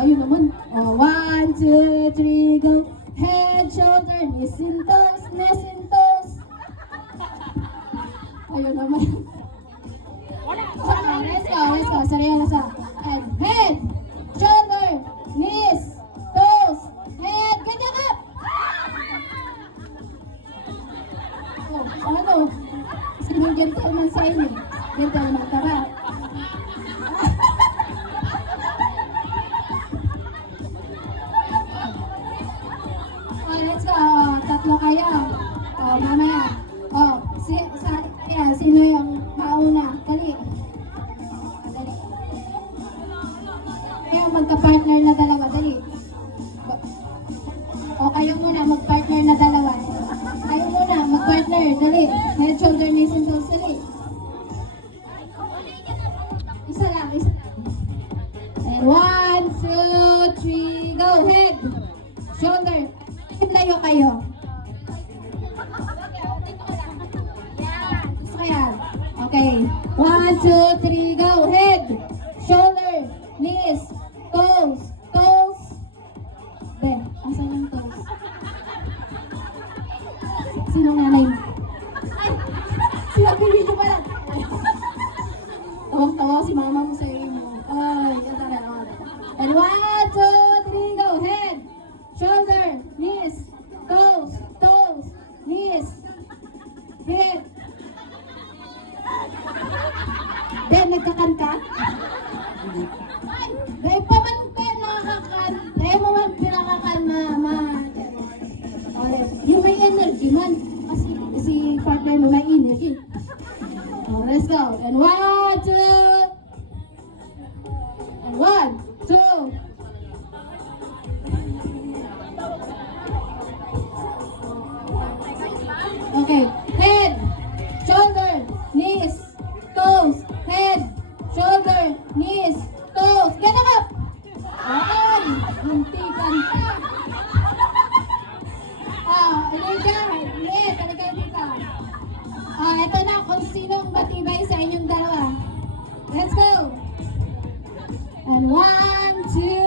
Ayun naman. 1, 2, 3, go. Head, shoulder, knees and toes, knees and toes. Ayun naman. Let's go. Seryoso. And head, shoulder, knees, toes, head. Ganyan ka! Oh, ano? Sinong gentleman sa inyo? Gentleman ka ba? Let's go. Tatlo kayo. Mamaya. Sino yung mauna? Dali. Kaya magka-partner na dalawa. Dali. Kayo muna mag-partner na dalawa. Kayo muna mag-partner. Dali. Head, shoulder, knees, and toes. Dali. Isa lang. And 1, 2, 3, go. Head, shoulder. Layo kayo. Okay. 1, 2, 3, go. Head, shoulder, knees, toes. Asan yung toes? Sinong nanay mo? Ay! Sinabibidyo pa lang. Tawang-tawa si mama mo sa iyo mo. Ay, tara. And 1, 2, 3, go. Head, shoulder, knees, toes, knees, head. Then, nagkakanta? Dahil pa man pinakakan, dahil mo man pinakakan yung may energy man. Kasi si partner mo may energy. Let's go. And 1, 2. And 1, 2. Okay, head, shoulder, knees, toes, head, shoulder, knees, toes. Get up! Ay, huntikan ka. Talaga dito. Ito na kung sinong matibay sa inyong dalawa. Let's go! And 1, 2.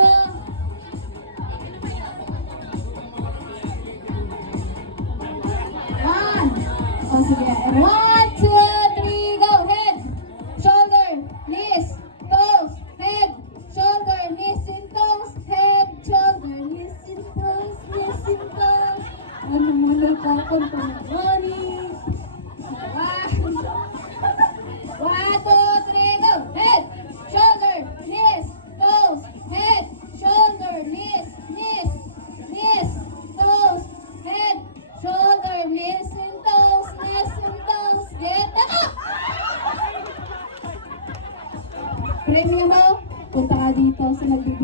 Sige. And 1, 2, 3, go. Head, shoulder, knees, toes, head, shoulder, knees, and toes, head, shoulder, knees, and toes, knees, and toes. Ano mo lang pa?